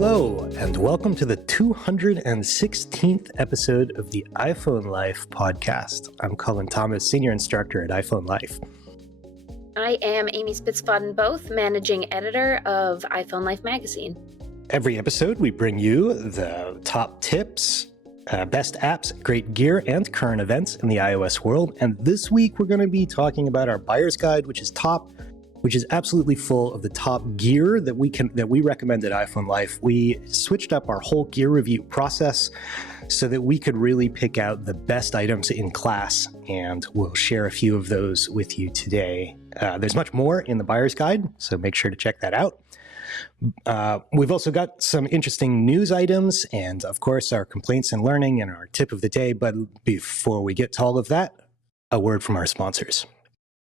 Hello, and welcome to the 216th episode of the iPhone Life podcast. I'm Cullen Thomas, Senior Instructor at iPhone Life. I am Amy Spitzfaden-Both, Managing Editor of iPhone Life magazine. Every episode, we bring you the top tips, best apps, great gear, and current events in the iOS world. And this week, we're going to be talking about our buyer's guide, which is absolutely full of the top gear that we recommend at iPhone Life. We switched up our whole gear review process so that we could really pick out the best items in class, and we'll share a few of those with you today. There's much more in the buyer's guide, so make sure to check that out. We've also got some interesting news items and, of course, our complaints and learning and our tip of the day. But before we get to all of that, a word from our sponsors.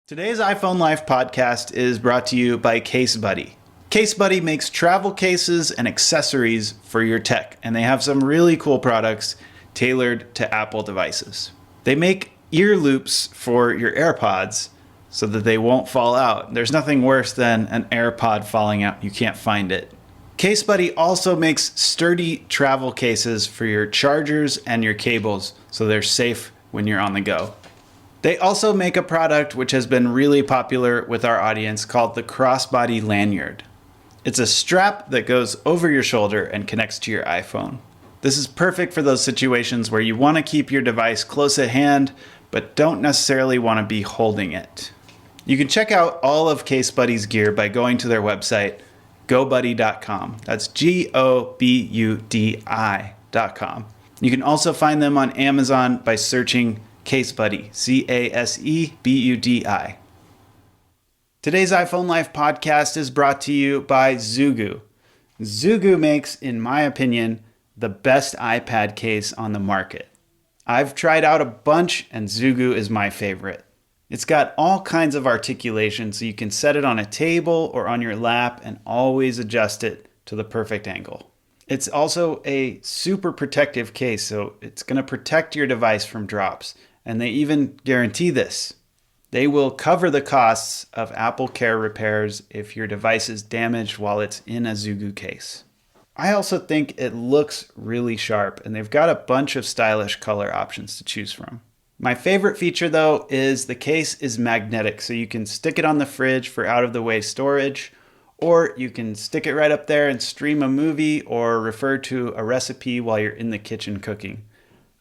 Today's iPhone Life podcast is brought to you by Case Buddy. Case Buddy makes travel cases and accessories for your tech, and they have some really cool products tailored to Apple devices. They make ear loops for your AirPods so that they won't fall out. There's nothing worse than an AirPod falling out. You can't find it. Case Buddy also makes sturdy travel cases for your chargers and your cables so they're safe when you're on the go. They also make a product which has been really popular with our audience called the Crossbody Lanyard. It's a strap that goes over your shoulder and connects to your iPhone. This is perfect for those situations where you want to keep your device close at hand, but don't necessarily want to be holding it. You can check out all of Case Buddy's gear by going to their website, gobuddy.com. That's GOBUDI.com. You can also find them on Amazon by searching Case Buddy, CASEBUDI. Today's iPhone Life podcast is brought to you by Zugu. Zugu makes, in my opinion, the best iPad case on the market. I've tried out a bunch, and Zugu is my favorite. It's got all kinds of articulation, so you can set it on a table or on your lap and always adjust it to the perfect angle. It's also a super protective case, so it's going to protect your device from drops. And they even guarantee this. They will cover the costs of Apple Care repairs if your device is damaged while it's in a Zugu case. I also think it looks really sharp, and they've got a bunch of stylish color options to choose from. My favorite feature, though, is the case is magnetic, so you can stick it on the fridge for out-of-the-way storage, or you can stick it right up there and stream a movie or refer to a recipe while you're in the kitchen cooking.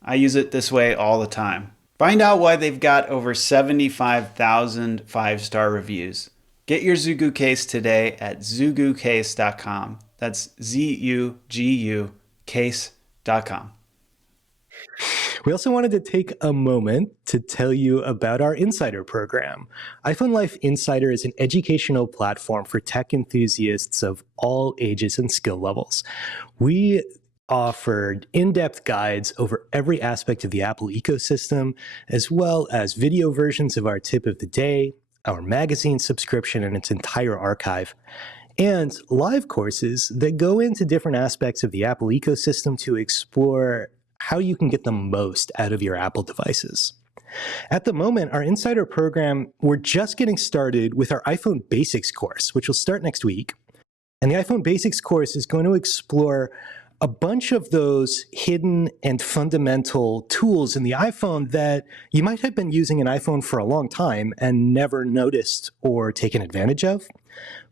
I use it this way all the time. Find out why they've got over 75,000 five-star reviews. Get your Zugu case today at zugukase.com. That's ZUGU case.com. We also wanted to take a moment to tell you about our Insider program. iPhone Life Insider is an educational platform for tech enthusiasts of all ages and skill levels. We offered in-depth guides over every aspect of the Apple ecosystem, as well as video versions of our tip of the day, our magazine subscription and its entire archive, and live courses that go into different aspects of the Apple ecosystem to explore how you can get the most out of your Apple devices. At the moment, our Insider program, we're just getting started with our iPhone Basics course, which will start next week. And the iPhone Basics course is going to explore a bunch of those hidden and fundamental tools in the iPhone that you might have been using an iPhone for a long time and never noticed or taken advantage of,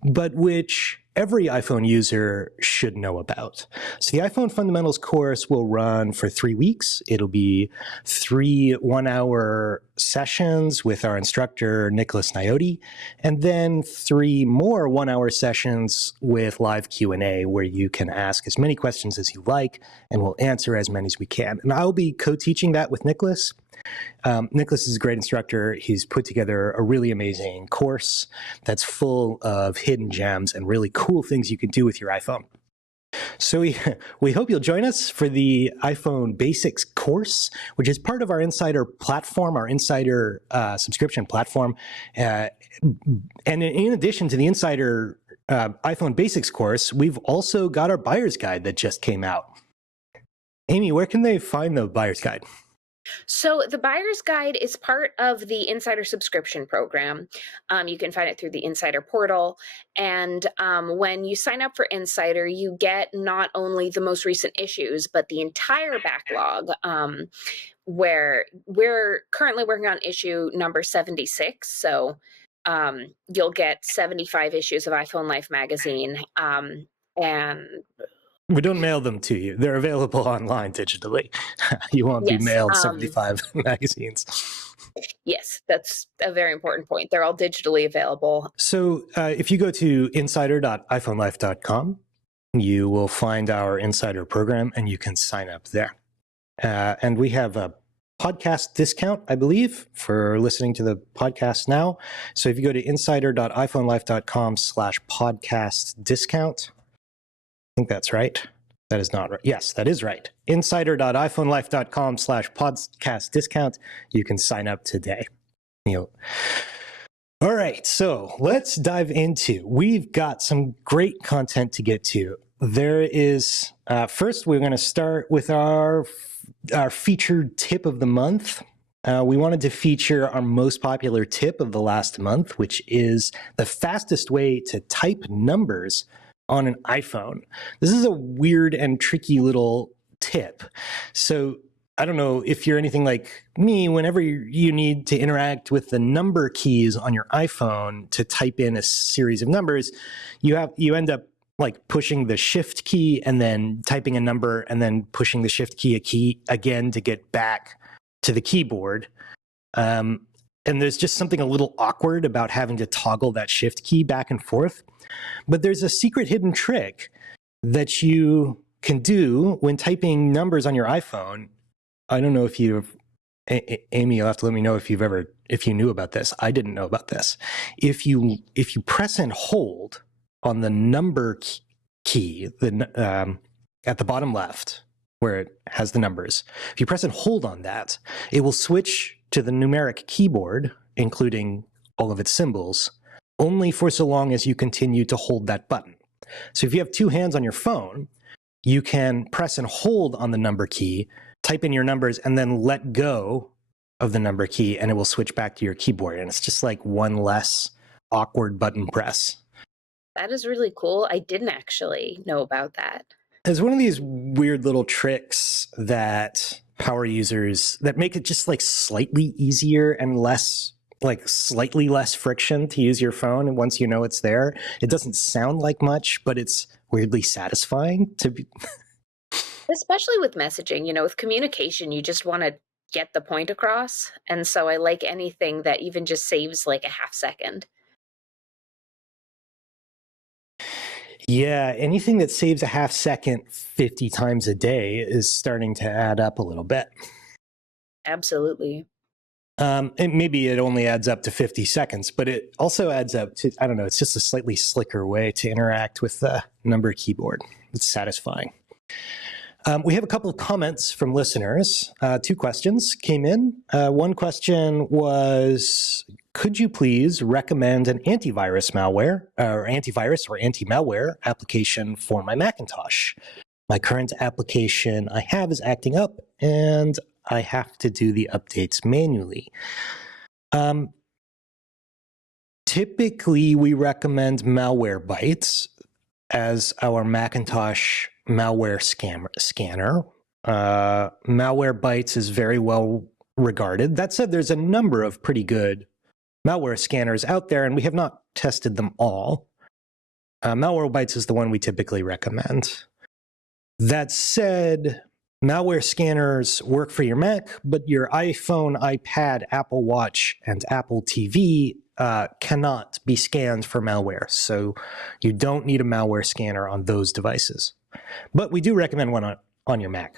but which every iPhone user should know about. So the iPhone Fundamentals course will run for 3 weeks. It'll be 3 one-hour sessions with our instructor, Nicholas Naoti, and then 3 more one-hour sessions with live Q&A where you can ask as many questions as you like, and we'll answer as many as we can. And I'll be co-teaching that with Nicholas. Nicholas is a great instructor. He's put together a really amazing course that's full of hidden gems and really cool things you can do with your iPhone. So we hope you'll join us for the iPhone Basics course, which is part of our Insider platform, our Insider subscription platform. And in addition to the Insider iPhone Basics course, we've also got our buyer's guide that just came out. Amy, where can they find the buyer's guide? So the buyer's guide is part of the Insider subscription program. You can find it through the Insider portal. And when you sign up for Insider, you get not only the most recent issues, but the entire backlog. Where we're currently working on issue number 76. So you'll get 75 issues of iPhone Life magazine. And We don't mail them to you. They're available online digitally. You won't be yes, mailed 75 magazines. yes, that's a very important point. They're all digitally available. So if you go to insider.iphonelife.com, you will find our Insider program and you can sign up there. And we have a podcast discount, I believe, for listening to the podcast now. So if you go to insider.iphonelife.com/podcast discount, I think that's right. That is not right. Yes, that is right. Insider.iphonelife.com/podcast discount. You can sign up today. All right, so let's dive into. We've got some great content to get to. There is, first, we're going to start with our featured tip of the month. We wanted to feature our most popular tip of the last month, which is the fastest way to type numbers on an iPhone. This is a weird and tricky little tip. So I don't know if you're anything like me, whenever you need to interact with the number keys on your iPhone to type in a series of numbers, you end up like pushing the shift key and then typing a number and then pushing the shift key again to get back to the keyboard. And there's just something a little awkward about having to toggle that shift key back and forth. But there's a secret hidden trick that you can do when typing numbers on your iPhone. I don't know if you've, Amy, you'll have to let me know if you knew about this. I didn't know about this. If you press and hold on the number key at the bottom left, where it has the numbers, if you press and hold on that, it will switch to the numeric keyboard, including all of its symbols, only for so long as you continue to hold that button. So if you have two hands on your phone, you can press and hold on the number key, type in your numbers, and then let go of the number key, and it will switch back to your keyboard. And it's just like one less awkward button press. That is really cool. I didn't actually know about that. It's one of these weird little tricks that power users that make it just like slightly easier and less, like slightly less friction to use your phone. And once you know it's there, it doesn't sound like much, but it's weirdly satisfying to be. Especially with messaging, with communication, you just want to get the point across. And so I like anything that even just saves like a half second. Yeah, anything that saves a half second 50 times a day is starting to add up a little bit. Absolutely. And maybe it only adds up to 50 seconds, but it also adds up to, I don't know, it's just a slightly slicker way to interact with the number keyboard. It's satisfying. We have a couple of comments from listeners. Two questions came in. One question was, could you please recommend an antivirus or anti-malware application for my Macintosh? My current application I have is acting up, and I have to do the updates manually. Typically, we recommend Malwarebytes as our Macintosh malware scanner. Malwarebytes is very well regarded. That said, there's a number of pretty good malware scanners out there, and we have not tested them all. Malwarebytes is the one we typically recommend. That said, malware scanners work for your Mac, but your iPhone, iPad, Apple Watch, and Apple TV cannot be scanned for malware. So you don't need a malware scanner on those devices. But we do recommend one on your Mac.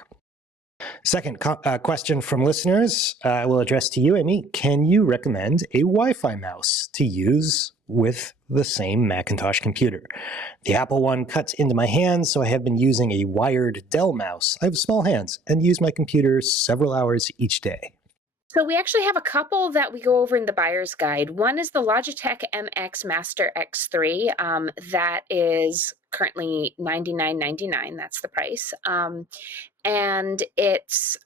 Second question from listeners, I will address to you, Amy. Can you recommend a Wi-Fi mouse to use with the same Macintosh computer? The Apple one cuts into my hands, so I have been using a wired Dell mouse. I have small hands and use my computer several hours each day. So we actually have a couple that we go over in the buyer's guide. One is the Logitech MX Master X3. That is currently $99.99. That's the price. And it's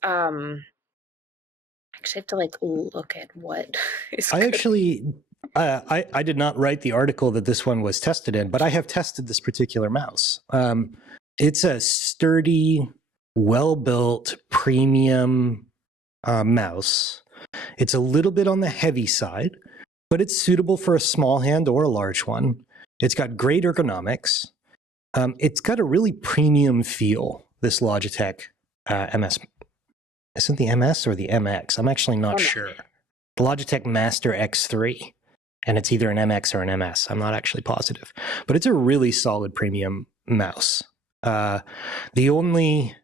actually have to like look at what is I good. actually, I did not write the article that this one was tested in, but I have tested this particular mouse. It's a sturdy, well-built, premium mouse. It's a little bit on the heavy side, but it's suitable for a small hand or a large one. It's got great ergonomics. It's got a really premium feel, this Logitech MS. Isn't the MS or the MX? I'm actually not sure. The Logitech Master X3, and it's either an MX or an MS. I'm not actually positive, but it's a really solid premium mouse. The only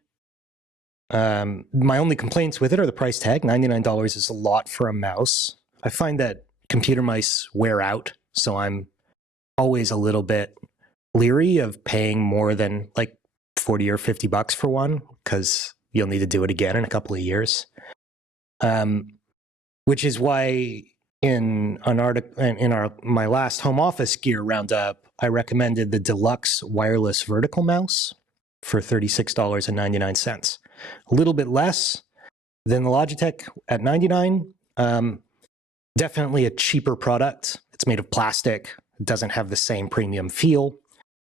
my only complaints with it are the price tag. $99 is a lot for a mouse. I find that computer mice wear out, so I'm always a little bit leery of paying more than like 40 or 50 bucks for one, because you'll need to do it again in a couple of years. Which is why in an article in my last home office gear roundup, I recommended the deluxe wireless vertical mouse for $36.99. A little bit less than the Logitech at $99. Definitely a cheaper product. It's made of plastic. It doesn't have the same premium feel,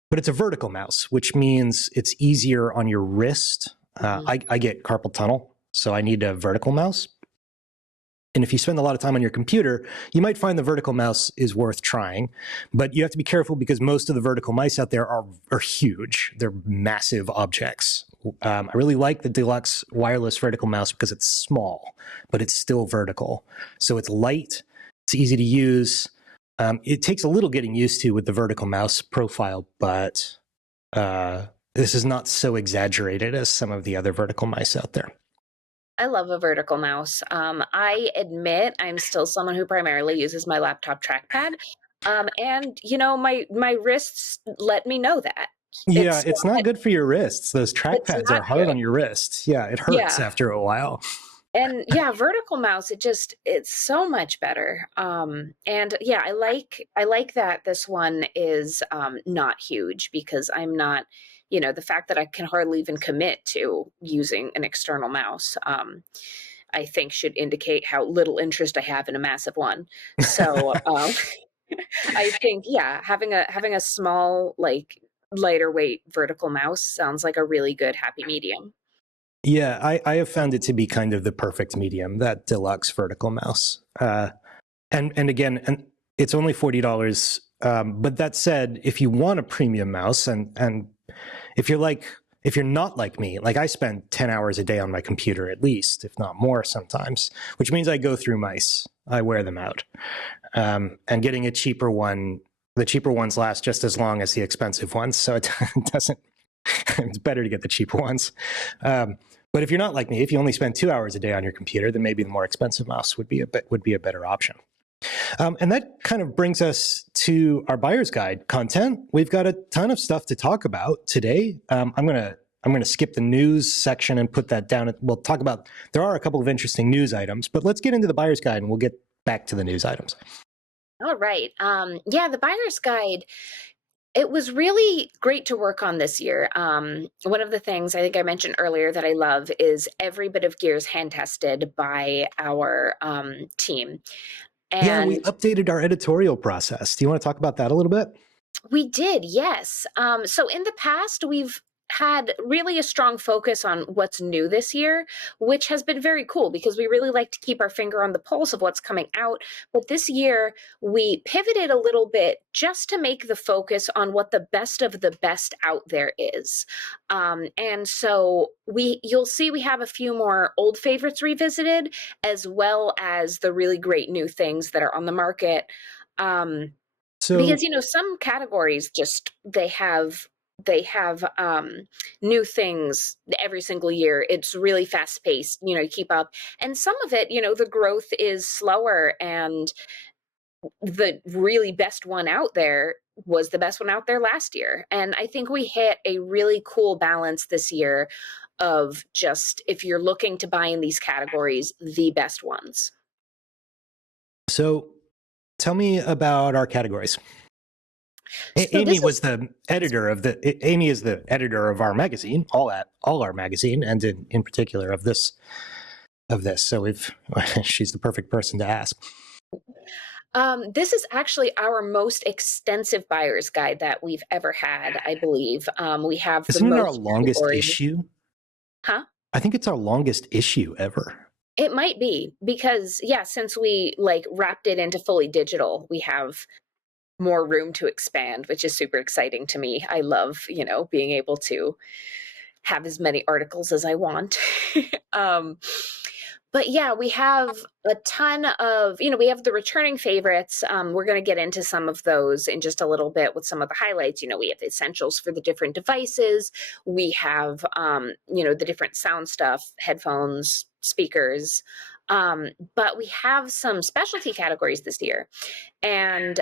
but it's a vertical mouse, which means it's easier on your wrist. I get carpal tunnel, so I need a vertical mouse. And if you spend a lot of time on your computer, you might find the vertical mouse is worth trying, but you have to be careful because most of the vertical mice out there are huge. They're massive objects. I really like the deluxe wireless vertical mouse because it's small, but it's still vertical. So it's light, it's easy to use. It takes a little getting used to with the vertical mouse profile, but this is not so exaggerated as some of the other vertical mice out there. I love a vertical mouse. I admit I'm still someone who primarily uses my laptop trackpad. And you know, my wrists let me know that. Yeah, it's not good for your wrists. Those trackpads are hard on your wrists. Yeah, it hurts after a while. And yeah, vertical mouse, it's so much better. And yeah, I like that this one is not huge, because I'm not, you know, the fact that I can hardly even commit to using an external mouse, I think should indicate how little interest I have in a massive one. So I think, yeah, having a small, like lighter weight vertical mouse sounds like a really good happy medium. Yeah, I have found it to be kind of the perfect medium, that deluxe vertical mouse. And again, it's only $40. But that said, if you want a premium mouse, and if you're not like me, like I spend 10 hours a day on my computer at least, if not more sometimes, which means I go through mice. I wear them out. And getting a cheaper one, the cheaper ones last just as long as the expensive ones. So it doesn't, it's better to get the cheaper ones. But if you're not like me, if you only spend 2 hours a day on your computer, then maybe the more expensive mouse would be a better option. And that kind of brings us to our buyer's guide content. We've got a ton of stuff to talk about today. I'm gonna skip the news section and put that down. We'll talk about, there are a couple of interesting news items, but let's get into the buyer's guide and we'll get back to the news items. All right. Yeah, the buyer's guide, it was really great to work on this year. One of the things I think I mentioned earlier that I love is every bit of gear is hand tested by our team. And yeah, we updated our editorial process. Do you want to talk about that a little bit? We did, yes. So in the past, we've had really a strong focus on what's new this year, which has been very cool because we really like to keep our finger on the pulse of what's coming out. But this year, we pivoted a little bit just to make the focus on what the best of the best out there is. And so you'll see we have a few more old favorites revisited, as well as the really great new things that are on the market. Because, you know, some categories just, they have new things every single year. It's really fast paced, you know, keep up. And some of it, you know, the growth is slower, and the really best one out there was the best one out there last year. And I think we hit a really cool balance this year of just, if you're looking to buy in these categories, the best ones. So tell me about our categories. So Amy is the editor of our magazine, All Our magazine, and in particular of this of this? So she's the perfect person to ask. This is actually our most extensive buyer's guide that we've ever had, I believe. We have Isn't the it most our longest categories. issue? Huh? I think it's our longest issue ever. It might be because, yeah, since we like wrapped it into fully digital, we have more room to expand, which is super exciting to me. I love, being able to have as many articles as I want. But yeah, we have a ton of, we have the returning favorites. We're going to get into some of those in just a little bit with some of the highlights. We have the essentials for the different devices. We have, the different sound stuff, headphones, speakers. But we have some specialty categories this year. And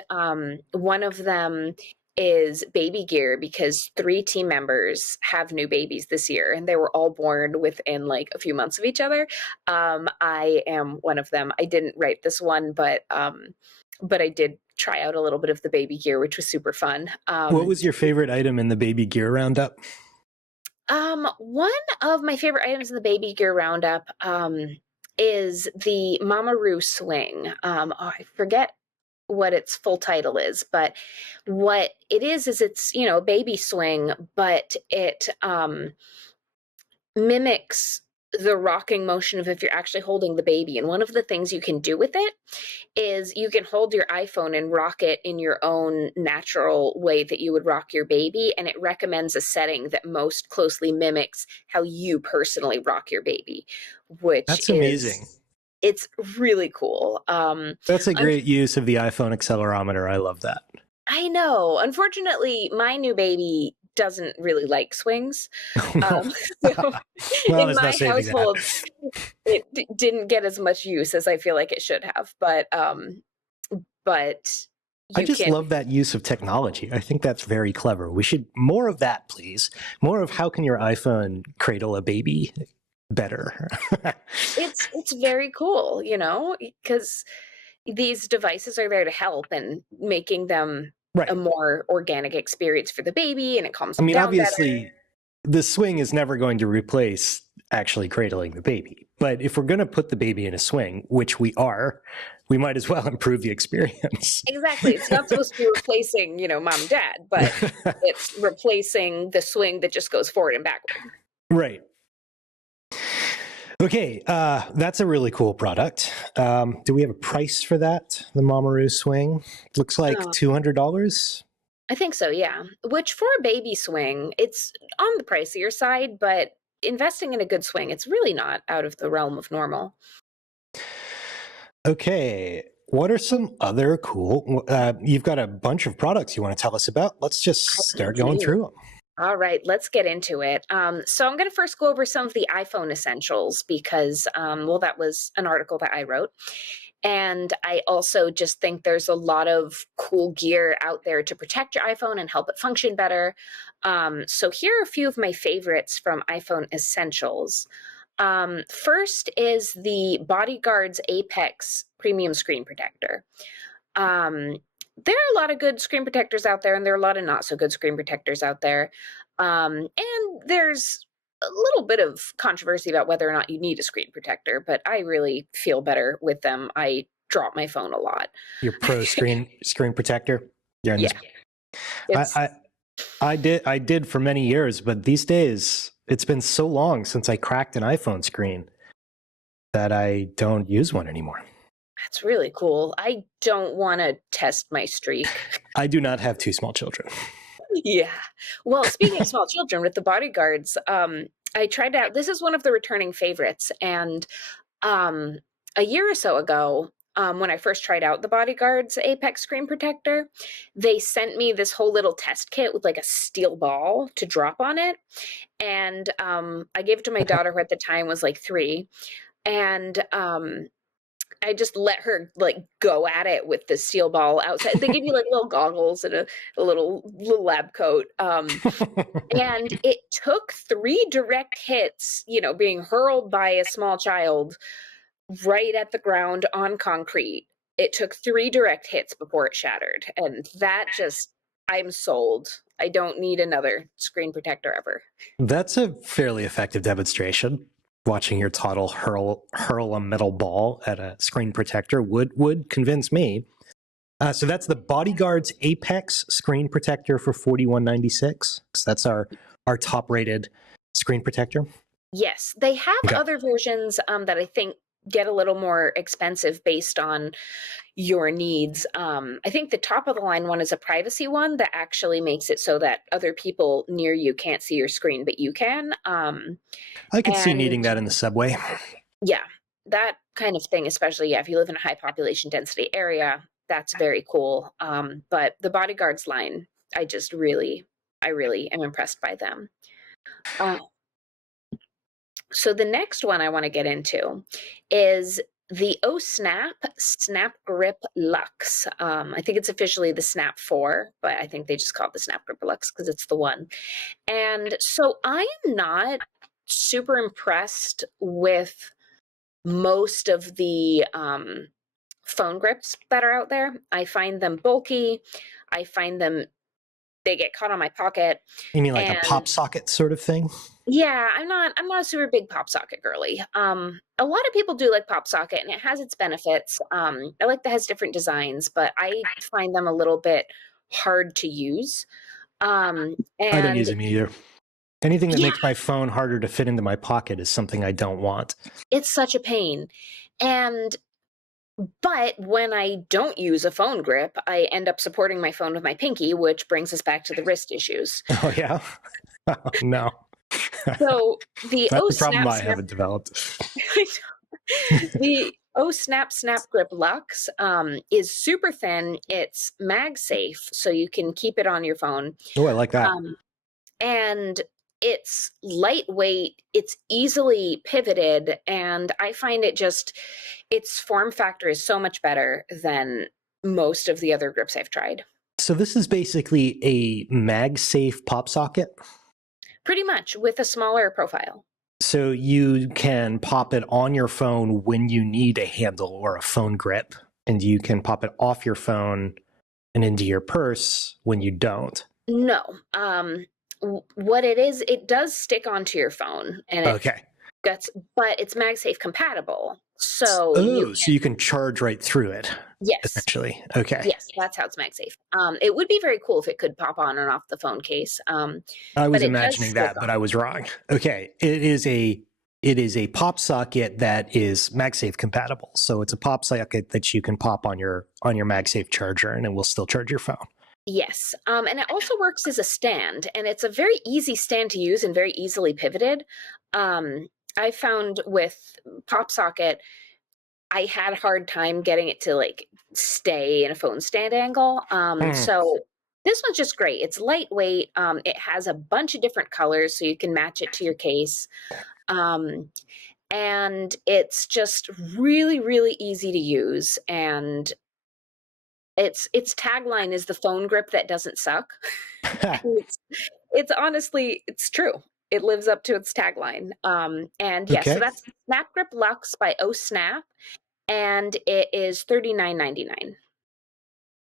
one of them is baby gear, because 3 team members have new babies this year and they were all born within like a few months of each other. I am one of them. I didn't write this one, but I did try out a little bit of the baby gear, which was super fun. What was your favorite item in the baby gear roundup? One of my favorite items in the baby gear roundup is the Mamaroo swing. I forget what its full title is, but what it is it's, a baby swing, but it mimics the rocking motion of if you're actually holding the baby. And one of the things you can do with it is you can hold your iPhone and rock it in your own natural way that you would rock your baby. And it recommends a setting that most closely mimics how you personally rock your baby, which That's amazing. It's really cool. That's a great use of the iPhone accelerometer. I love that. I know. Unfortunately, my new baby doesn't really like swings. Well, In my household, it didn't get as much use as I feel like it should have. But I just love that use of technology. I think that's very clever. We should more of that, please. More of how can your iPhone cradle a baby better. It's very cool, because these devices are there to help and making them a more organic experience for the baby, and it calms them down obviously better. The swing is never going to replace actually cradling the baby, but if we're going to put the baby in a swing, which we are, we might as well improve the experience. Exactly. It's not supposed to be replacing, mom and dad, but it's replacing the swing that just goes forward and backward. Right. Okay, that's a really cool product. Do we have a price for that? The Mamaroo swing? Looks like $200. I think so, yeah. Which for a baby swing, it's on the pricier side, but investing in a good swing, it's really not out of the realm of normal. Okay, what are some other cool? You've got a bunch of products you want to tell us about. Let's just start going through them. All right, let's get into it. So I'm going to first go over some of the iPhone essentials because, that was an article that I wrote. And I also just think there's a lot of cool gear out there to protect your iPhone and help it function better. So here are a few of my favorites from iPhone essentials. First is the Bodyguard's Apex Premium Screen Protector. There are a lot of good screen protectors out there, and there are a lot of not so good screen protectors out there. And there's a little bit of controversy about whether or not you need a screen protector, but I really feel better with them. I drop my phone a lot. Your pro screen protector? Yeah. I did for many years, but these days it's been so long since I cracked an iPhone screen that I don't use one anymore. That's really cool. I don't want to test my streak. I do not have 2 small children. Yeah. Well, speaking of small children, with the Bodyguards, I tried out, this is one of the returning favorites. And a year or so ago, when I first tried out the Bodyguards Apex Screen Protector, they sent me this whole little test kit with like a steel ball to drop on it. And I gave it to my daughter, who at the time was like 3. And I just let her like go at it with the steel ball outside. They give you like little goggles and a little lab coat. And it took 3 direct hits, being hurled by a small child right at the ground on concrete. It took 3 direct hits before it shattered. And that just, I'm sold. I don't need another screen protector ever. That's a fairly effective demonstration. watching your toddle hurl a metal ball at a screen protector would convince me. So that's the Bodyguard's Apex screen protector for $41.96. So that's our top rated screen protector. Yes, they have Okay. other versions that I think get a little more expensive based on your needs. I think the top of the line one is a privacy one that actually makes it so that other people near you can't see your screen, but you can. I could see needing that in the subway. Yeah, that kind of thing, especially if you live in a high population density area, that's very cool. But the Bodyguards line, I really am impressed by them. So the next one I want to get into is the Snap Snap Grip Luxe. I think it's officially the Snap 4, but I think they just call it the Snap Grip Luxe because it's the one. And so I am not super impressed with most of the phone grips that are out there. I find them bulky. I find they get caught on my pocket. You mean like a pop socket sort of thing? Yeah, I'm not a super big pop socket girly. A lot of people do like pop socket, and it has its benefits. I like that it has different designs, but I find them a little bit hard to use. I don't use them either. Anything that makes my phone harder to fit into my pocket is something I don't want. It's such a pain. But when I don't use a phone grip, I end up supporting my phone with my pinky, which brings us back to the wrist issues. Oh, yeah? Oh, no. So that's the problem I haven't developed. The Snap Snap Grip Luxe is super thin. It's MagSafe, so you can keep it on your phone. Oh, I like that. And it's lightweight, it's easily pivoted, and I find its form factor is so much better than most of the other grips I've tried. So this is basically a MagSafe pop socket? Pretty much, with a smaller profile. So you can pop it on your phone when you need a handle or a phone grip, and you can pop it off your phone and into your purse when you don't. No. What it is, it does stick onto your phone, and but it's MagSafe compatible. So you can charge right through it. Yes. Essentially. Okay. Yes, that's how it's MagSafe. It would be very cool if it could pop on and off the phone case. I was imagining that, but I was wrong. Okay. It is a pop socket that is MagSafe compatible. So it's a pop socket that you can pop on your MagSafe charger, and it will still charge your phone. Yes. And it also works as a stand, and it's a very easy stand to use and very easily pivoted. I found with pop socket, I had a hard time getting it to stay in a phone stand angle. So this one's just great. It's lightweight. It has a bunch of different colors, so you can match it to your case. And it's just really, really easy to use. And its tagline is the phone grip that doesn't suck. It's honestly, it's true. It lives up to its tagline. And yes, so that's Snap Grip Luxe by Snap, and it is $39.99.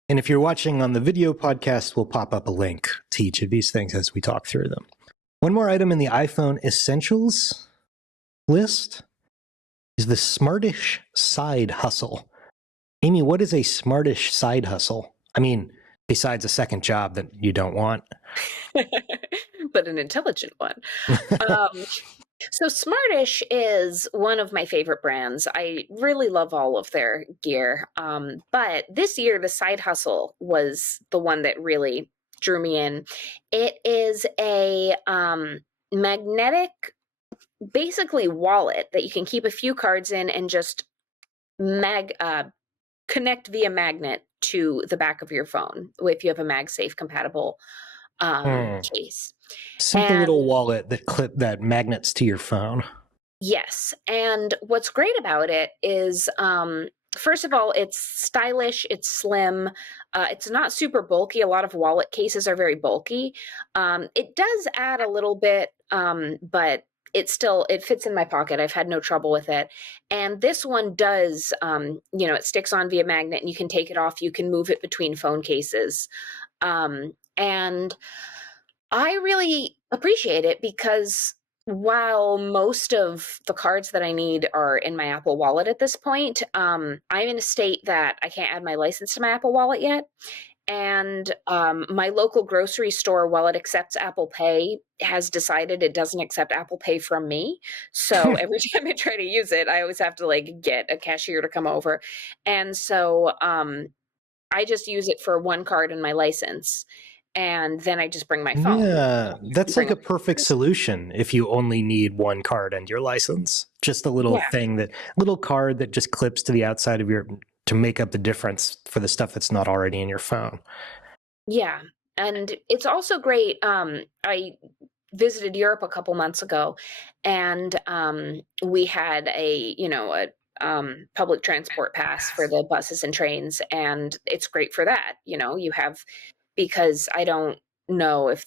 And if you're watching on the video podcast, we'll pop up a link to each of these things as we talk through them. One more item in the iPhone Essentials list is the Smartish Side Hustle. Amy, what is a Smartish side hustle? I mean, besides a second job that you don't want. But an intelligent one. So Smartish is one of my favorite brands. I really love all of their gear. But this year, the side hustle was the one that really drew me in. It is a magnetic, basically wallet that you can keep a few cards in and just connect via magnet to the back of your phone if you have a MagSafe compatible case. Simple little wallet that magnets to your phone. Yes. And what's great about it is, first of all, it's stylish, it's slim, it's not super bulky. A lot of wallet cases are very bulky. It does add a little bit, but it fits in my pocket. I've had no trouble with it. And this one does, it sticks on via magnet, and you can take it off. You can move it between phone cases. And I really appreciate it because While most of the cards that I need are in my Apple Wallet at this point, I'm in a state that I can't add my license to my Apple Wallet yet. And my local grocery store, while it accepts Apple Pay, has decided it doesn't accept Apple Pay from me. So every time I try to use it, I always have to like get a cashier to come over. And so I just use it for one card in my license. And then I just bring my phone. Yeah, that's Bring like a a perfect solution if you only need one card and your license. Just a little Yeah. little card that just clips to the outside of your, to make up the difference for the stuff that's not already in your phone. Yeah. And it's also great. I visited Europe a couple months ago, and we had a public transport pass for the buses and trains, and it's great for that. You have, because I don't know if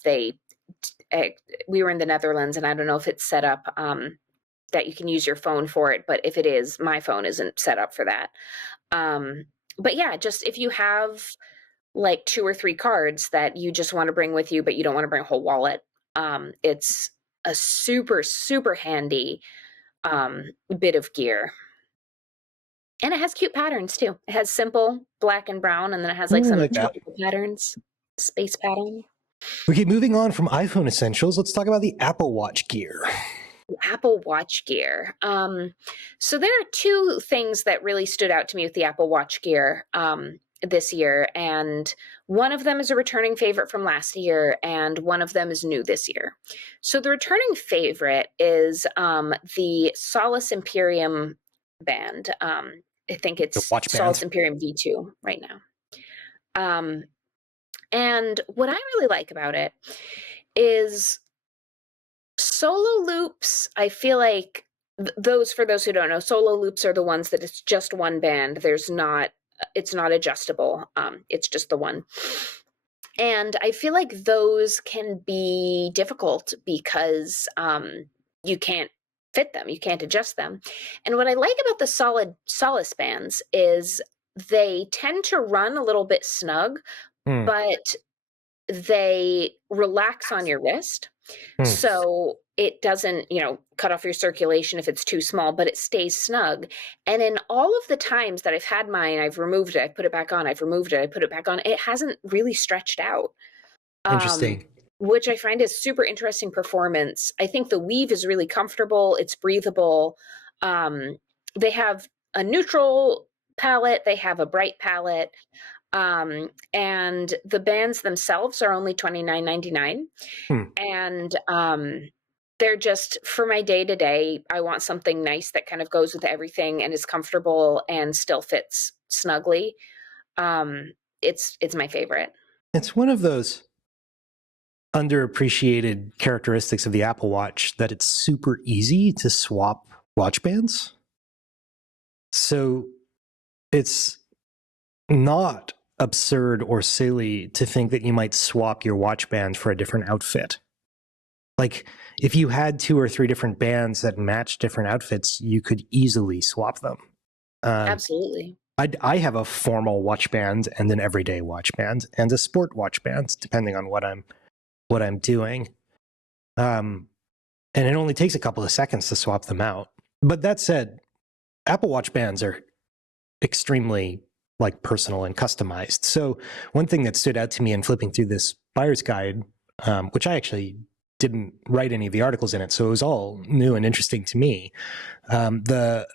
we were in the Netherlands, and I don't know if it's set up that you can use your phone for it, but if it is, my phone isn't set up for that. But yeah, just if you have like 2 or 3 cards that you just want to bring with you, but you don't want to bring a whole wallet, it's a super, super handy bit of gear. And it has cute patterns too. It has simple black and brown, and then it has like I some like that. tropical patterns, space pattern. Okay, moving on from iPhone essentials, let's talk about the Apple Watch gear. Apple Watch gear. So there are 2 things that really stood out to me with the Apple Watch gear this year, and one of them is a returning favorite from last year, and one of them is new this year. So the returning favorite is the Solace Imperium band. I think The it's watch Solace band. Imperium V2 right now. And what I really like about it is solo loops. I feel like those, for those who don't know, solo loops are the ones that it's just one band. It's not adjustable. It's just the one. And I feel like those can be difficult because you can't fit them, you can't adjust them. And what I like about the Solace bands is they tend to run a little bit snug, but they relax on your wrist. So it doesn't, cut off your circulation if it's too small, but it stays snug. And in all of the times that I've had mine, I've removed it, I put it back on, I've removed it, I put it back on, it hasn't really stretched out. Interesting. Which I find is super interesting performance. I think the weave is really comfortable. It's breathable. They have a neutral palette. They have a bright palette. And the bands themselves are only $29.99. And they're just, for my day to day, I want something nice that kind of goes with everything and is comfortable and still fits snugly. It's my favorite. It's one of those underappreciated characteristics of the Apple Watch that it's super easy to swap watch bands. So it's not absurd or silly to think that you might swap your watch band for a different outfit. Like, if you had 2 or 3 different bands that match different outfits, you could easily swap them. Absolutely. I have a formal watch band and an everyday watch band and a sport watch band, depending on what I'm doing. And it only takes a couple of seconds to swap them out. But that said, Apple Watch bands are extremely like personal and customized. So one thing that stood out to me in flipping through this buyer's guide, which I actually didn't write any of the articles in it, so it was all new and interesting to me. The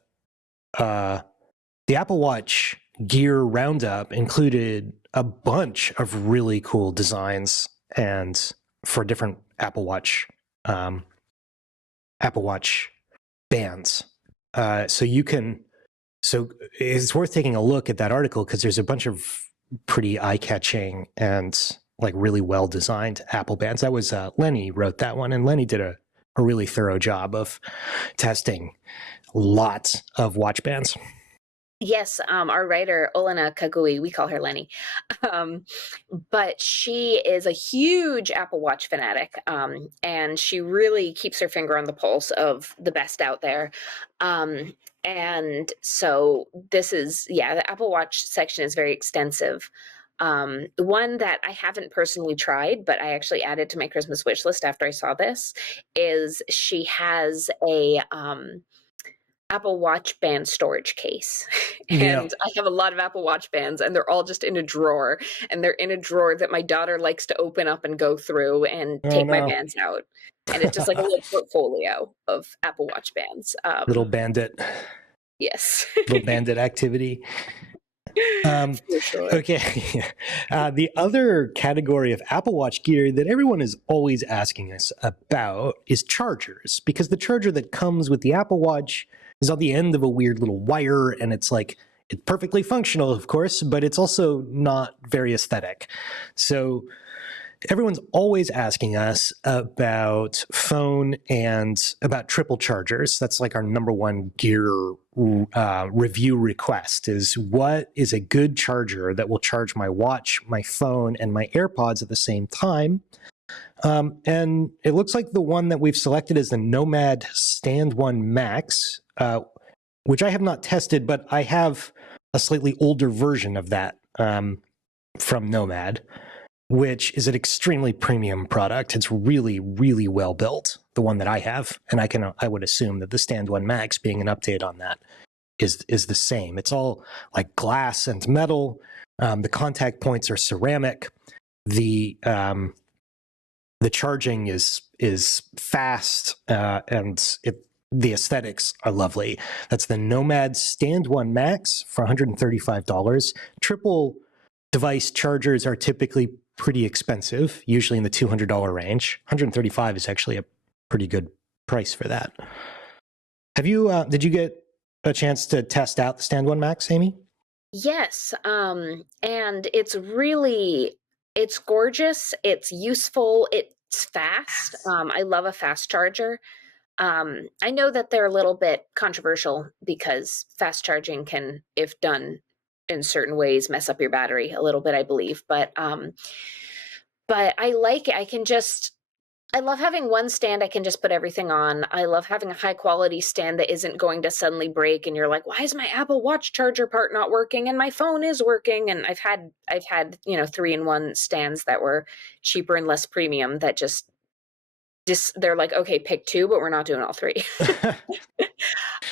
Apple Watch gear roundup included a bunch of really cool designs and for different Apple Watch bands. So it's worth taking a look at that article because there's a bunch of pretty eye-catching and like really well-designed Apple bands. That was Lenny wrote that one, and Lenny did a really thorough job of testing lots of watch bands. Yes, our writer, Olena Kagui, we call her Lenny, but she is a huge Apple Watch fanatic, and she really keeps her finger on the pulse of the best out there. And so this is, the Apple Watch section is very extensive. One that I haven't personally tried, but I actually added to my Christmas wish list after I saw this, is she has a Apple Watch band storage case. Yeah. And I have a lot of Apple Watch bands, and they're all just in a drawer. And they're in a drawer that my daughter likes to open up and go through and Oh, take my no. bands out. And it's just like a little portfolio of Apple Watch bands. Little bandit Yes. little bandit activity. For sure. Okay. The other category of Apple Watch gear that everyone is always asking us about is chargers, because the charger that comes with the Apple Watch is on the end of a weird little wire, and it's perfectly functional, of course, but it's also not very aesthetic. So everyone's always asking us about phone and about triple chargers. That's like our number one gear review request, is what is a good charger that will charge my watch, my phone, and my AirPods at the same time. And it looks like the one that we've selected is the Nomad Stand 1 Max, which I have not tested, but I have a slightly older version of that from Nomad, which is an extremely premium product. It's really, really well built, the one that I have. And I would assume that the Stand 1 Max, being an update on that, is the same. It's all like glass and metal. The contact points are ceramic. The charging is fast, and the aesthetics are lovely. That's the Nomad Stand 1 Max for $135. Triple device chargers are typically pretty expensive, usually in the $200 range. $135 is actually a pretty good price for that. Did you get a chance to test out the Stand 1 Max, Amy? Yes. And it's gorgeous. It's useful. It's fast. I love a fast charger. I know that they're a little bit controversial because fast charging can, if done in certain ways, mess up your battery a little bit, I believe. But I like it. I love having one stand I can just put everything on. I love having a high quality stand that isn't going to suddenly break and you're like, why is my Apple Watch charger part not working and my phone is working? And I've had 3-in-1 stands that were cheaper and less premium that just they're like, okay, pick 2, but we're not doing all 3.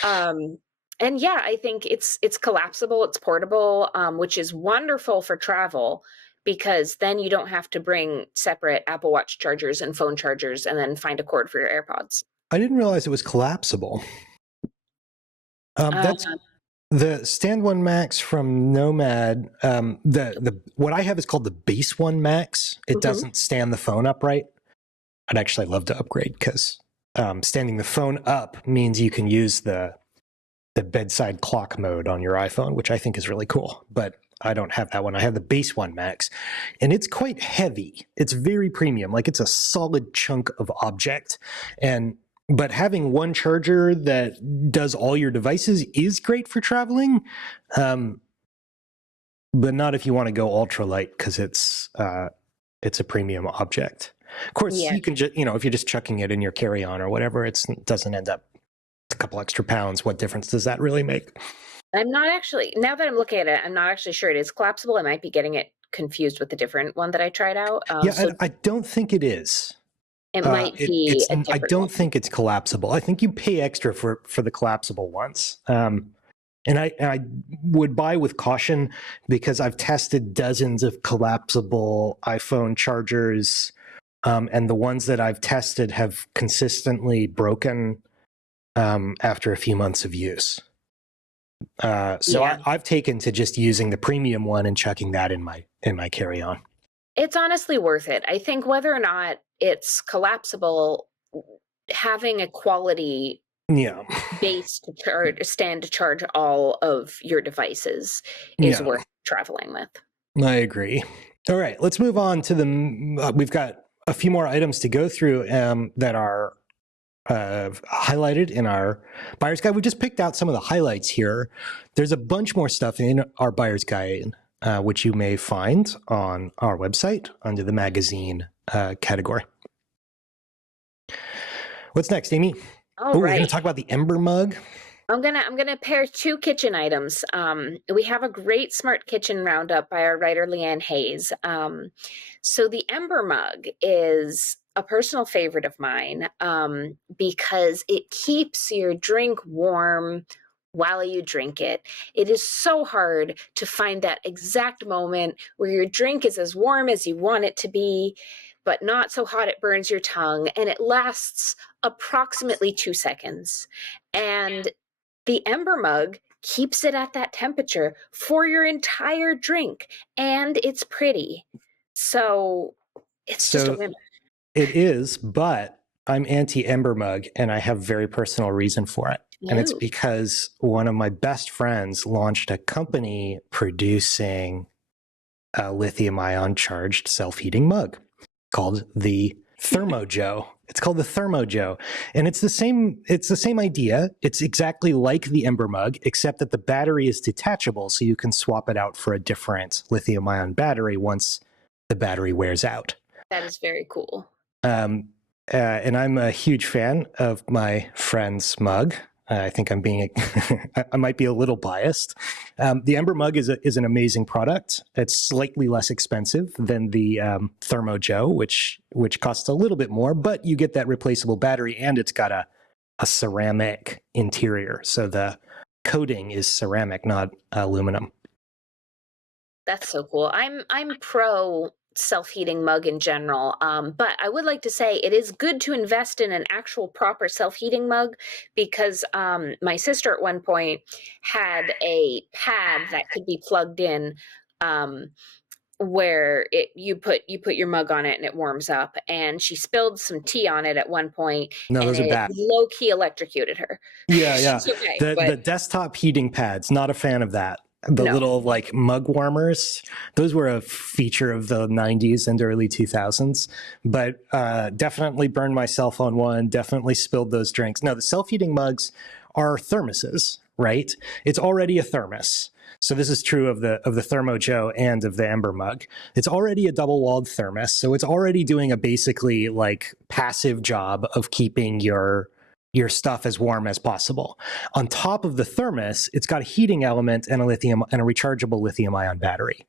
And yeah, I think it's collapsible, it's portable, which is wonderful for travel, because then you don't have to bring separate Apple Watch chargers and phone chargers and then find a cord for your AirPods. I didn't realize it was collapsible. That's the Stand 1 Max from Nomad. What I have is called the Base 1 Max. It doesn't stand the phone upright. I'd actually love to upgrade, because standing the phone up means you can use the bedside clock mode on your iPhone, which I think is really cool. But I don't have that one. I have the Base 1 Max, and it's quite heavy. It's very premium. Like, it's a solid chunk of object. But having one charger that does all your devices is great for traveling, but not if you want to go ultralight, because it's a premium object. Of course, you can just, if you're just chucking it in your carry-on or whatever, it doesn't end up a couple extra pounds. What difference does that really make? I'm not actually, now that I'm looking at it, I'm not actually sure it is collapsible. I might be getting it confused with the different one that I tried out. I don't think it is. It might be. I don't think it's collapsible. I think you pay extra for the collapsible ones. And I would buy with caution, because I've tested dozens of collapsible iPhone chargers, and the ones that I've tested have consistently broken after a few months of use. I've taken to just using the premium one and chucking that in my carry-on. It's honestly worth it. I think whether or not it's collapsible, having a quality base stand to charge all of your devices is worth traveling with. I agree. All right, let's move on to we've got a few more items to go through that are highlighted in our buyer's guide. We just picked out some of the highlights here. There's a bunch more stuff in our buyer's guide, which you may find on our website under the magazine category. What's next, Amy? All right. We're going to talk about the Ember mug. I'm gonna pair two kitchen items. We have a great smart kitchen roundup by our writer Leanne Hayes. So the Ember mug is a personal favorite of mine because it keeps your drink warm while you drink it. It is so hard to find that exact moment where your drink is as warm as you want it to be, but not so hot it burns your tongue, and it lasts approximately 2 seconds. And the Ember mug keeps it at that temperature for your entire drink, and it's pretty. So it's just a So win. it is, but I'm anti Ember mug, and I have very personal reason for it. And it's Ooh. because one of my best friends launched a company producing a lithium ion charged self heating mug called the Thermojo. It's called the Thermojo, and it's the same idea. It's exactly like the Ember mug, except that the battery is detachable, so you can swap it out for a different lithium ion battery once the battery wears out. That is very cool. And I'm a huge fan of my friend's mug. I think I'm being, I might be a little biased. The Ember mug is an amazing product. It's slightly less expensive than the Thermojo, which costs a little bit more, but you get that replaceable battery, and it's got a ceramic interior. So the coating is ceramic, not aluminum. That's so cool. I'm pro self-heating mug in general, but I would like to say it is good to invest in an actual proper self-heating mug because my sister at one point had a pad that could be plugged in, where you put your mug on it and it warms up, and she spilled some tea on it at one point, No, and those are it bad. low-key electrocuted her. Yeah. She's okay, The but desktop heating pads, not a fan of that. The no. little like mug warmers, those were a feature of the 90s and early 2000s, but definitely burned myself on one, definitely spilled those drinks. No, the self-heating mugs are thermoses, right? It's already a thermos. So this is true of the Thermojo and of the Ember mug. It's already a double-walled thermos, so it's already doing a basically like passive job of keeping your stuff as warm as possible. On top of the thermos, it's got a heating element and a rechargeable lithium ion battery.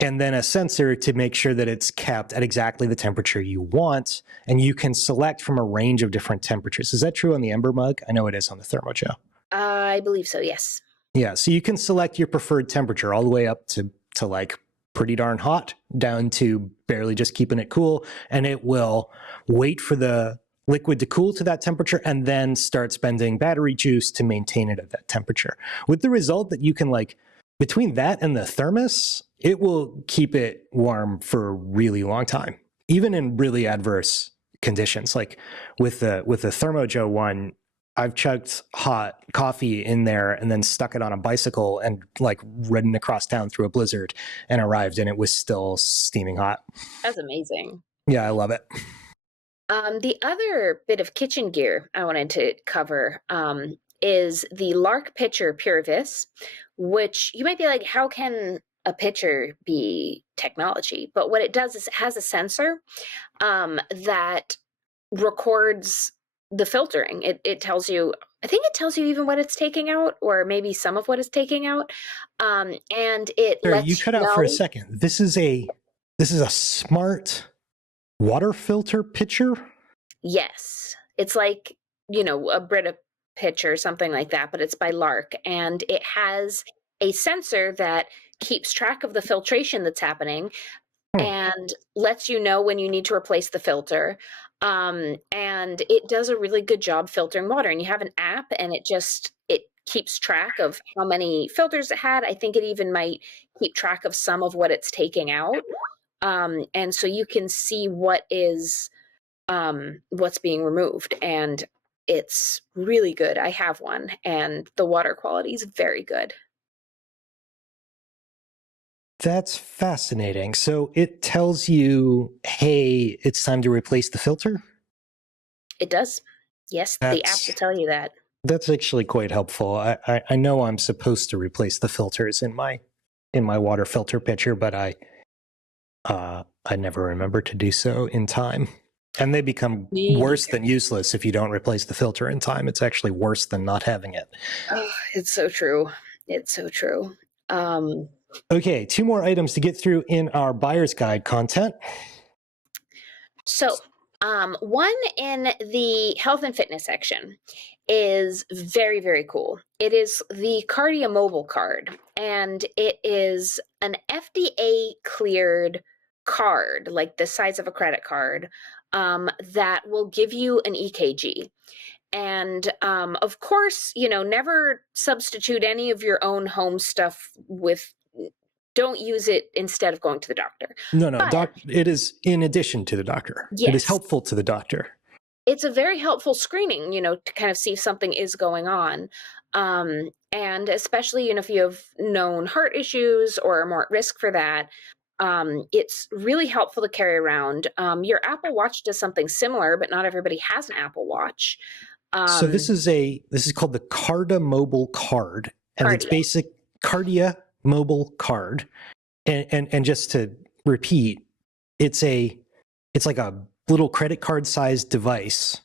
And then a sensor to make sure that it's kept at exactly the temperature you want. And you can select from a range of different temperatures. Is that true on the Ember mug? I know it is on the Thermojo. I believe so, yes. Yeah, so you can select your preferred temperature all the way up to like pretty darn hot, down to barely just keeping it cool. And it will wait for the liquid to cool to that temperature and then start spending battery juice to maintain it at that temperature. With the result that you can like, between that and the thermos, it will keep it warm for a really long time, even in really adverse conditions. Like with the Thermojo one, I've chugged hot coffee in there and then stuck it on a bicycle and like ridden across town through a blizzard and arrived, and it was still steaming hot. That's amazing. Yeah, I love it. The other bit of kitchen gear I wanted to cover is the Lark Pitcher Puravis, which you might be like, how can a pitcher be technology? But what it does is it has a sensor that records the filtering. It tells you, I think it tells you even what it's taking out, or maybe some of what it's taking out, and it Sorry, lets you cut out know. for a second. This is a smart water filter pitcher? Yes. It's like, a Brita pitcher, something like that, but it's by Lark. And it has a sensor that keeps track of the filtration that's happening and lets you know when you need to replace the filter. And it does a really good job filtering water. And you have an app, and it keeps track of how many filters it had. I think it even might keep track of some of what it's taking out. And so you can see what's being removed, and it's really good. I have one, and the water quality is very good. That's fascinating. So it tells you, hey, it's time to replace the filter? It does. Yes, the app will tell you that. That's actually quite helpful. I know I'm supposed to replace the filters in my water filter pitcher, but I never remember to do so in time. And they become worse than useless if you don't replace the filter in time. It's actually worse than not having it. Oh, it's so true. It's so true. Okay, 2 more items to get through in our buyer's guide content. So, one in the health and fitness section is very, very cool. It is the Cardio Mobile card, and it is an FDA cleared card, like the size of a credit card, that will give you an EKG. And of course, never substitute any of your own home stuff with. Don't use it instead of going to the doctor. No, it is in addition to the doctor. Yes. It is helpful to the doctor. It's a very helpful screening, to kind of see if something is going on. And especially, if you have known heart issues or are more at risk for that, it's really helpful to carry around. Your Apple Watch does something similar, but not everybody has an Apple Watch. So this is called the Carda Mobile card, and it's basic Cardia Mobile card. And just to repeat, it's like a little credit card sized device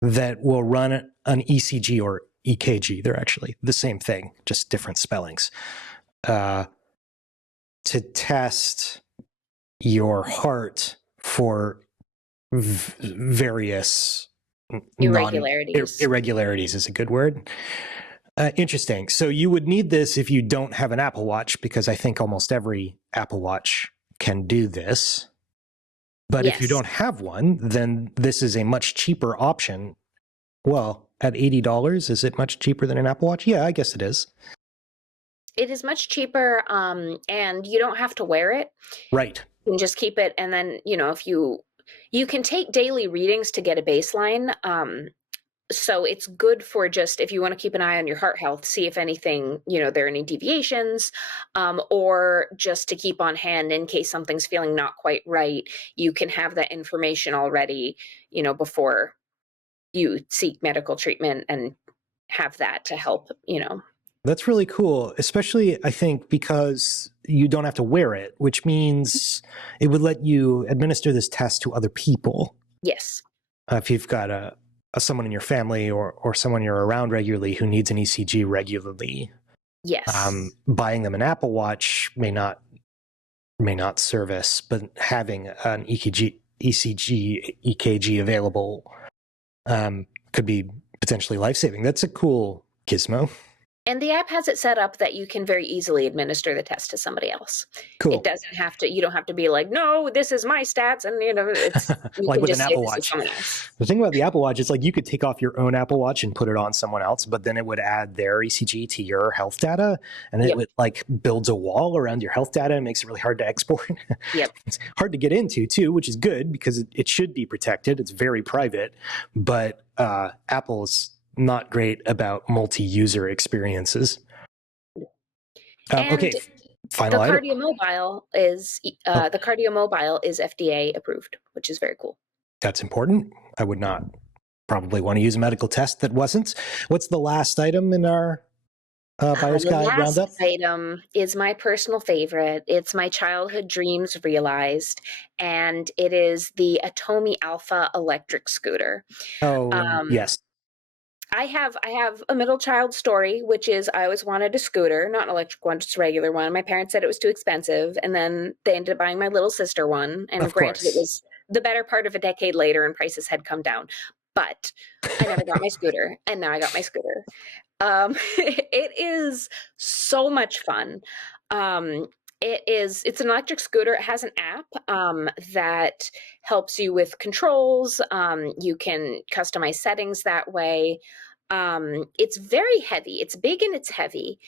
that will run an ECG or EKG. They're actually the same thing, just different spellings, to test your heart for various irregularities. Irregularities is a good word. Interesting. So you would need this if you don't have an Apple Watch, because I think almost every Apple Watch can do this. But if you don't have one, then this is a much cheaper option. Well, at $80, is it much cheaper than an Apple Watch? Yeah, I guess it is. It is much cheaper, and you don't have to wear it. Right. You can just keep it, and then, if you can take daily readings to get a baseline. So it's good for just if you want to keep an eye on your heart health, see if anything, there are any deviations, or just to keep on hand in case something's feeling not quite right. You can have that information already, before you seek medical treatment, and have that to help, That's really cool, especially, I think, because you don't have to wear it, which means it would let you administer this test to other people. Yes. If you've got someone in your family or someone you're around regularly who needs an ECG regularly. Yes. Buying them an Apple Watch may not service, but having an EKG available could be potentially life-saving. That's a cool gizmo. And the app has it set up that you can very easily administer the test to somebody else. Cool. It doesn't have to, you don't have to be like, no, this is my stats. And, it's like with an Apple Watch. The thing about the Apple Watch is like you could take off your own Apple Watch and put it on someone else, but then it would add their ECG to your health data, and it would builds a wall around your health data and makes it really hard to export. Yep. It's hard to get into too, which is good because it should be protected. It's very private, but Apple's not great about multi-user experiences. Okay, final the item. Cardio Mobile is the Cardio Mobile is FDA approved, which is very cool. That's important. I would not probably want to use a medical test that wasn't. What's the last item in our buyer's guide roundup? The last item is my personal favorite. It's my childhood dreams realized, and it is the Atomi Alpha electric scooter. Oh, yes. I have a middle child story, which is I always wanted a scooter, not an electric one, just a regular one. My parents said it was too expensive, and then they ended up buying my little sister one. And granted, it was the better part of a decade later, and prices had come down. But I never got my scooter, and now I got my scooter. It is so much fun. It's an electric scooter. It has an app that helps you with controls. You can customize settings that way. It's very heavy. It's big and it's heavy.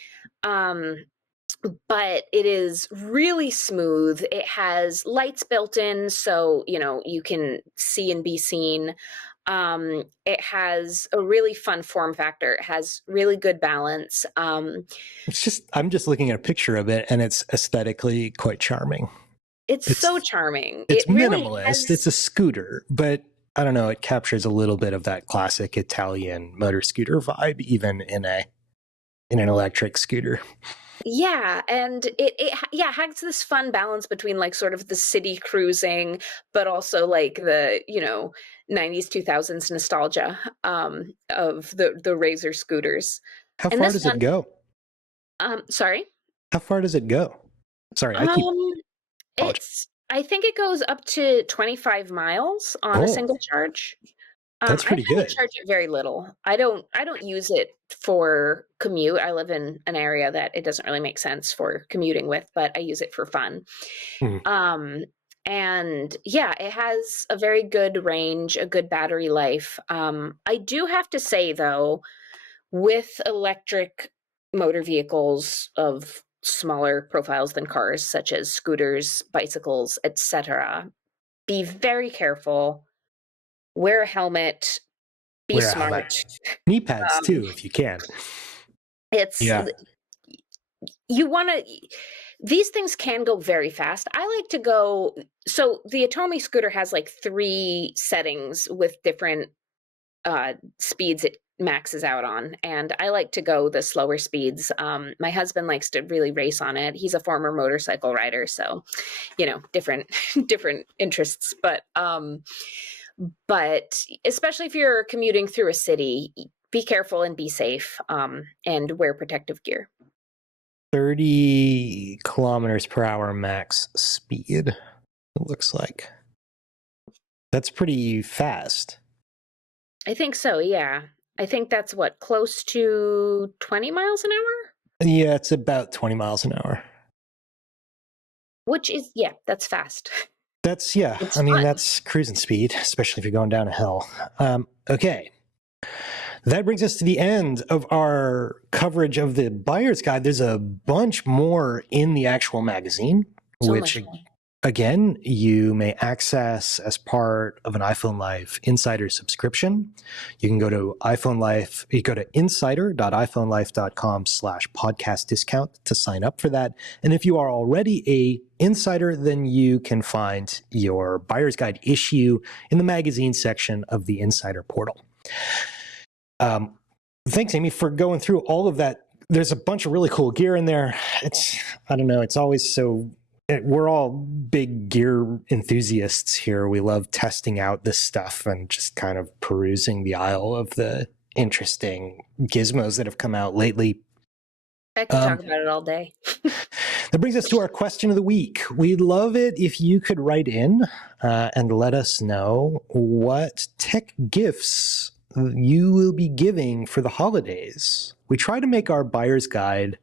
But it is really smooth. It has lights built in, so you can see and be seen. It has a really fun form factor. It has really good balance. I'm just looking at a picture of it, and it's aesthetically quite charming. It's so charming. It's minimalist. It's a scooter, but I don't know. It captures a little bit of that classic Italian motor scooter vibe, even in an electric scooter. Yeah, and it has this fun balance between like sort of the city cruising, but also like the 90s 2000s nostalgia of the Razor scooters. How And far this does it one, go? sorry, How far does it go? Sorry, I keep um, apologize. I think it goes up to 25 miles on a Oh, single charge. that's I've pretty had it good. charge it very little. I don't use it for commute. I live in an area that it doesn't really make sense for commuting with, but I use it for fun. Hmm. Um, and yeah, it has a very good range, a good battery life. I do have to say though, with electric motor vehicles of smaller profiles than cars, such as scooters, bicycles, etc., be very careful. Wear a helmet. Be Wear a helmet. smart. Knee pads Um, too, if you can. it's Yeah. you want to. These things can go very fast. I like to go. So the Atomi scooter has like 3 settings with different speeds it maxes out on, and I like to go the slower speeds. My husband likes to really race on it. He's a former motorcycle rider, so different different interests. But especially if you're commuting through a city, be careful and be safe, and wear protective gear. 30 kilometers per hour max speed, it looks like. That's pretty fast. I think so, yeah. I think that's what, close to 20 miles an hour? Yeah, it's about 20 miles an hour. Which is, yeah, that's fast. That's, yeah, It's I mean, fun. that's cruising speed, especially if you're going down a hill. Okay. That brings us to the end of our coverage of the buyer's guide. There's a bunch more in the actual magazine, So which much fun. again, you may access as part of an iPhone Life Insider subscription. You can go to iPhone Life, you go to insider.iphonelife.com/podcast discount to sign up for that. And if you are already a insider, then you can find your buyer's guide issue in the magazine section of the Insider portal. Thanks, Amy, for going through all of that. There's a bunch of really cool gear in there. I don't know, it's always so, we're all big gear enthusiasts here. We love testing out this stuff and just kind of perusing the aisle of the interesting gizmos that have come out lately. I could talk about it all day. That brings us to our question of the week. We'd love it if you could write in and let us know what tech gifts you will be giving for the holidays. We try to make our buyer's guide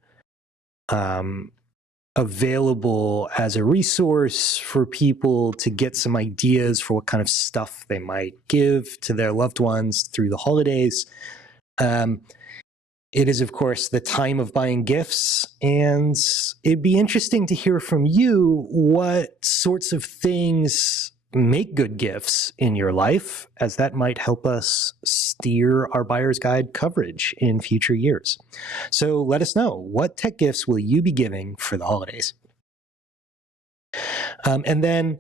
available as a resource for people to get some ideas for what kind of stuff they might give to their loved ones through the holidays. It is, of course, the time of buying gifts, and it'd be interesting to hear from you what sorts of things make good gifts in your life, as that might help us steer our buyer's guide coverage in future years. So let us know, what tech gifts will you be giving for the holidays? And then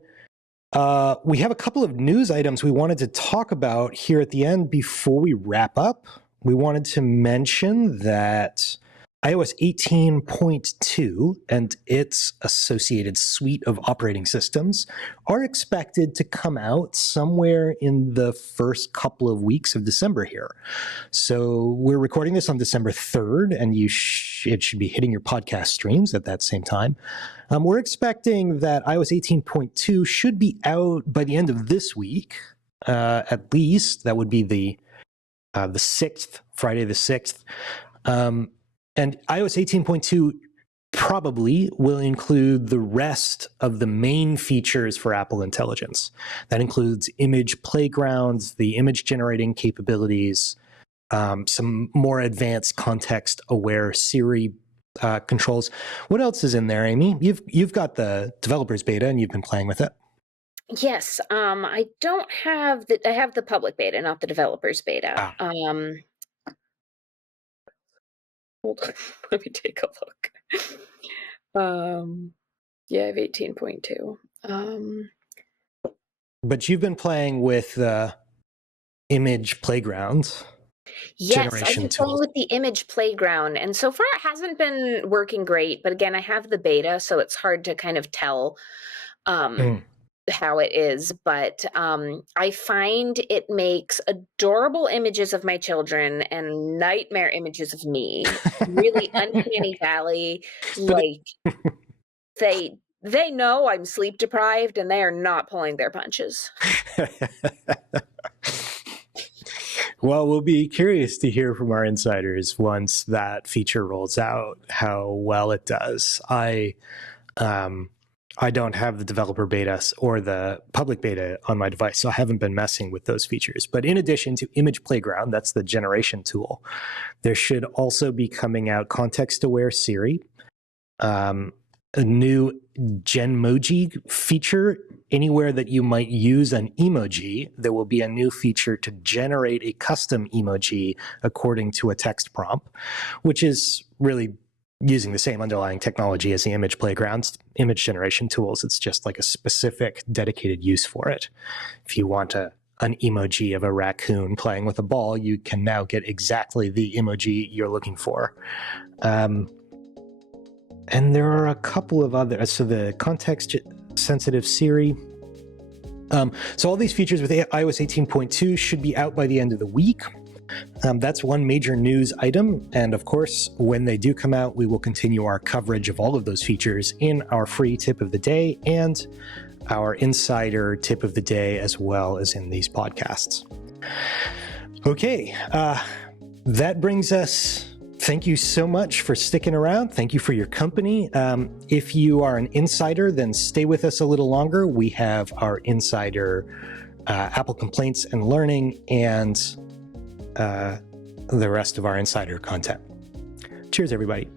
we have a couple of news items we wanted to talk about here at the end before we wrap up. We wanted to mention that iOS 18.2 and its associated suite of operating systems are expected to come out somewhere in the first couple of weeks of December here. So we're recording this on December 3rd, and it should be hitting your podcast streams at that same time. We're expecting that iOS 18.2 should be out by the end of this week, at least. That would be the 6th, Friday the 6th. And iOS 18.2 probably will include the rest of the main features for Apple Intelligence. That includes image playgrounds, the image generating capabilities, some more advanced context-aware Siri controls. What else is in there, Amy? You've got the developers beta and you've been playing with it. Yes, I don't have I have the public beta, not the developers beta. Hold on, let me take a look. Yeah, I have 18.2. But you've been playing with image playgrounds. Yes, I've generation been playing tools. with the image playground, and so far it hasn't been working great. But again, I have the beta, so it's hard to kind of tell um, Mm. how it is. But I find it makes adorable images of my children and nightmare images of me. Really uncanny valley. But Like they know I'm sleep deprived, and they are not pulling their punches. well, we'll be curious to hear from our insiders once that feature rolls out, how well it does. I don't have the developer beta or the public beta on my device, so I haven't been messing with those features. But in addition to Image Playground, that's the generation tool, there should also be coming out context-aware Siri, a new Genmoji feature. Anywhere that you might use an emoji, there will be a new feature to generate a custom emoji according to a text prompt, which is really using the same underlying technology as the image playground's image generation tools. It's just like a specific dedicated use for it. If you want an emoji of a raccoon playing with a ball, you can now get exactly the emoji you're looking for. And there are a couple of other, so the context sensitive Siri. So all these features with iOS 18.2 should be out by the end of the week. That's one major news item. And of course, when they do come out, we will continue our coverage of all of those features in our free tip of the day and our insider tip of the day, as well as in these podcasts. Okay, that brings us. Thank you so much for sticking around. Thank you for your company. If you are an insider, then stay with us a little longer. We have our insider Apple complaints and learning and the rest of our insider content. Cheers, everybody.